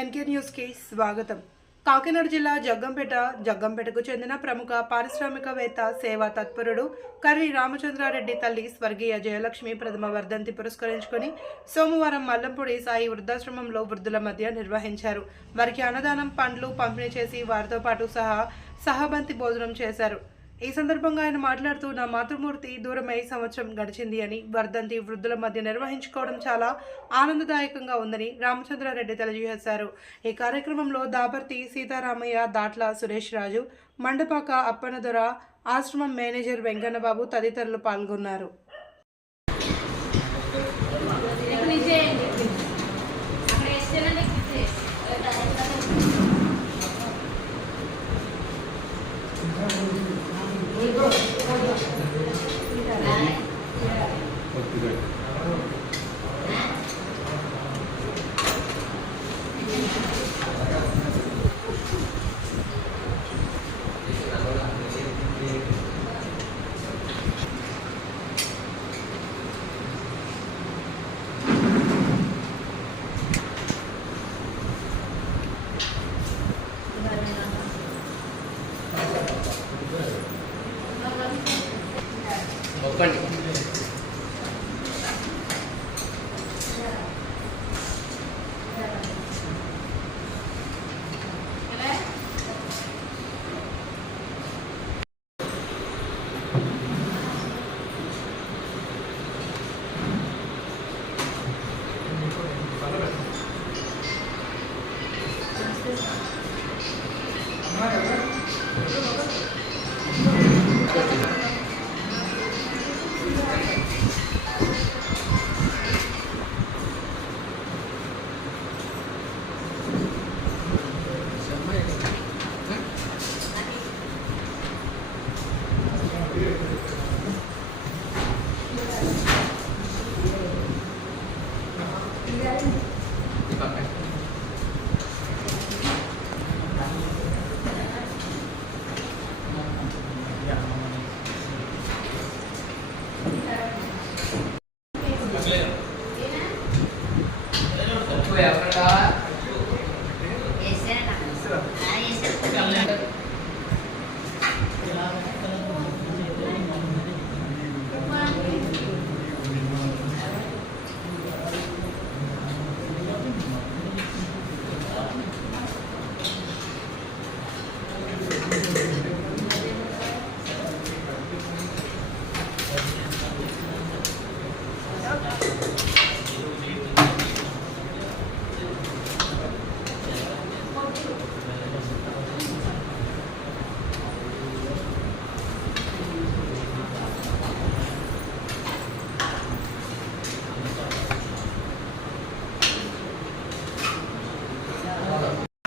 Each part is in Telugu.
ఎన్కే న్యూస్కి స్వాగతం. కాకినాడ జిల్లా జగ్గంపేటకు చెందిన ప్రముఖ పారిశ్రామికవేత్త, సేవా తత్పరుడు కర్రి రామచంద్రారెడ్డి తల్లి స్వర్గీయ జయలక్ష్మి ప్రథమ వర్ధంతి పురస్కరించుకొని సోమవారం మల్లంపూడి సాయి వృద్ధాశ్రమంలో వృద్ధుల మధ్య నిర్వహించారు. వారికి అన్నదానం, పండ్లు పంపిణీ చేసి వారితో పాటు సహబంతి భోజనం చేశారు. ఈ సందర్భంగా ఆయన మాట్లాడుతూ, నా మాతృమూర్తి దూరమై సంవత్సరం గడిచింది అని, వర్ధంతి వృద్ధుల మధ్య నిర్వహించుకోవడం చాలా ఆనందదాయకంగా ఉందని రామచంద్రారెడ్డి తెలియజేశారు. ఈ కార్యక్రమంలో దాబర్తి సీతారామయ్య, దాట్ల సురేష్ రాజు, మండపాక అప్పనదొర, ఆశ్రమం మేనేజర్ వెంకన్నబాబు తదితరులు పాల్గొన్నారు. ఒక్కండి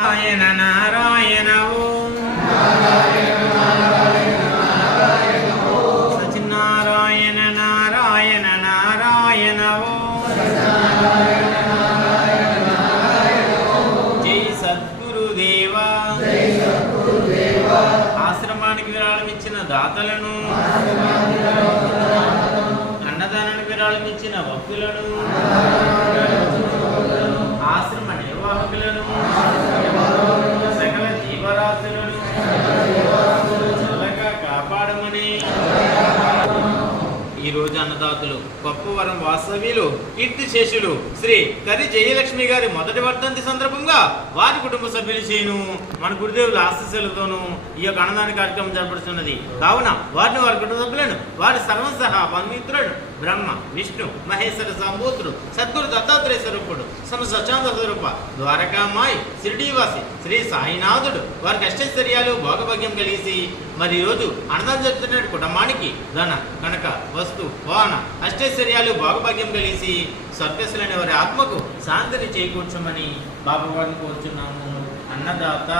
నారాయణ నారాయణ ఓం సత్యనారాయణ నారాయణ నారాయణ ఓం జై సద్గురుదేవా. ఆశ్రమానికి విరాళం ఇచ్చిన దాతలను, అన్నదానానికి విరాళం ఇచ్చిన భక్తులను, ఆశ్రమ నిర్వాహకులను, సకల జీవరాశులను చల్లగా కాపాడమని ఈరోజు అన్నదాతలు కొప్పవరం వాస్తవ్యులు కీర్తిశేషులు శ్రీ కర్రి జయలక్ష్మి గారి మొదటి వర్ధంతి సందర్భంగా వారి కుటుంబ సభ్యులు చేయను మన గురుదేవుల ఆశీస్సులతోనూ ఈ యొక్క అన్నదాన కార్యక్రమం జరపడుతున్నది. కావున వారిని, వారి కుటుంబ సభ్యులను, వారి సర్వసహా బంధుమిత్రులను, బ్రహ్మ విష్ణు మహేశ్వర సంభూతుడు సద్గురు దత్తాత్రేయ స్వరూపుడు సచాంద స్వరూప ద్వారకామాయి షిరిడీవాసి శ్రీ సాయినాథుడు వారికి అష్టైశ్వర్యాలు భోగభాగ్యం కలిసి మరి ఈరోజు అన్నదానం జరుగుతున్న కుటుంబానికి ధన కనక వస్తు వాహన అష్టైశ్వర్యాలు భోగభాగ్యం కలిసి స్వర్గస్సులైన వారి ఆత్మకు శాంతిని చేకూర్చమని బాబా వారిని కోరుచున్నాము. అన్నదాత